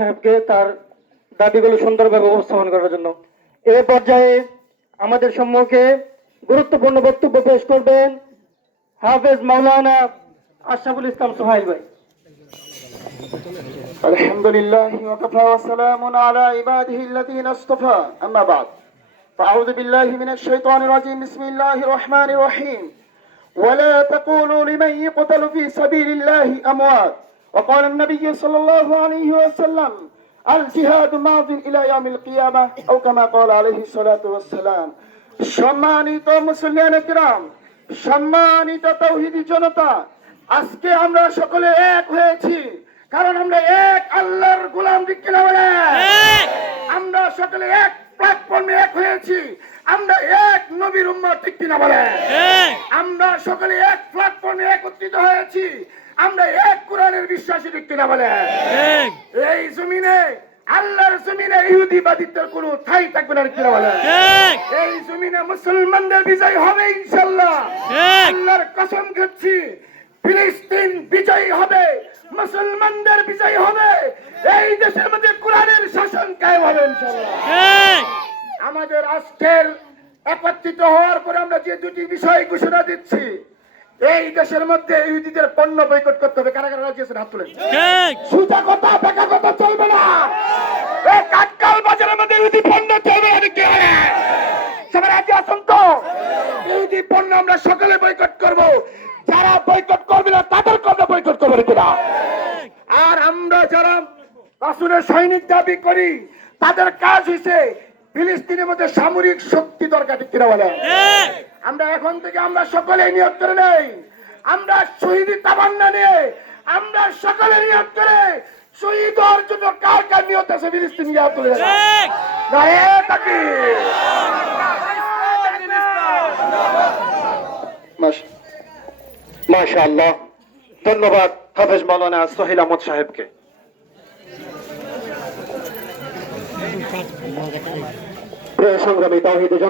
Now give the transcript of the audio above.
সাহেবকে তার দাবিগুলো সুন্দরভাবে উপস্থাপন করার জন্য। এই পর্যায়ে আমাদের সম্মুখে গুরুত্বপূর্ণ বক্তব্য পেশ করবেন হাফেজ মাওলানা আশরাফুল ইসলাম সোহাইল ভাই। আলহামদুলিল্লাহ ওয়া কাফা ওয়া সালামুন আলা ইবাদিহি আল্লাযীনা ইসতাফা আম্মা বা'দ ফাআউযু বিল্লাহি মিনাশ শাইতানির রাজীম বিসমিল্লাহির রহমানির রহিম ولا تقولوا لمن يقتل في سبيل الله أموات وقال النبي صلى الله عليه وسلم الجهاد ماض إلى يوم القيامة أو كما قال عليه الصلاة والسلام সম্মানিত মুসলিয়ান কিরাম, সম্মানিত তাওহীদি জনতা, আজকে আমরা সকলে এক হয়েছি কারণ আমরা এক আল্লাহর গোলাম। ঠিক কিনা বলে? আমরা সকলে এক প্ল্যাটফর্মে এক হয়েছি, আমরা এক নবীর উম্মত। ঠিক কিনা বলে? আমরা সকলে এক প্ল্যাটফর্মে একত্রিত হয়েছি, আমরা এক কোরআনের বিশ্বাসী। ঠিক কিনা বলে? এই জমিনে, আল্লাহর জমিনে ইহুদিবাদিত্বের কোনো ঠাঁই থাকবে না। কিনা বলে? এই জমিনে মুসলমানদের বিজয় হবে ইনশাআল্লাহ। আল্লাহর কসম খাচ্ছি, ফিলিস্তিন বিজয়ী হবে, মুসলমানদের বিজয় হবে, এই দেশের মধ্যে কোরআনের শাসন কায়েম হবে ইনশাআল্লাহ। আমাদের আজকের একত্রিত হওয়ার পরে আমরা যে দুটি বিষয় ঘোষণা দিচ্ছি, এই দেশের মধ্যে ইহুদিদের পণ্য বয়কট করতে হবে। কারা কারা রাজি আছেন? হাত তুলেন। সুজা কথা বেকা কথা চলবে না। এই কাটকাল বাজারের মধ্যে ইহুদি পণ্য চলবে না। কি হয়? সবাই রাজি আছেন তো? ইহুদি পণ্য আমরা সকলে বয়কট করব। যারা বয়কট করবে না তাদের কথা বয়কট করবে কিনা? আর আমরা যারা রাসূলের সৈনিক দাবি করি, তাদের কাজ হইছে ফিলিস্তিনের মধ্যে সামরিক শক্তি দরকার। ঠিক কিনা বলে? আমরা এখন থেকে আমরা সকলে নিয়ত করে নেই, আমরা শহীদি তামান্না নিয়ে আমরা সকলে নিয়ত করে শহীদ হওয়ার জন্য কার কার নিয়ত আছে ফিলিস্তিন গিয়ে তুলে মাশাআল্লাহ। ধন্যবাদ হাফেজ মাওলানা সোহেল আহমদ সাহেবকে। সংগ্রামী তাওহীদ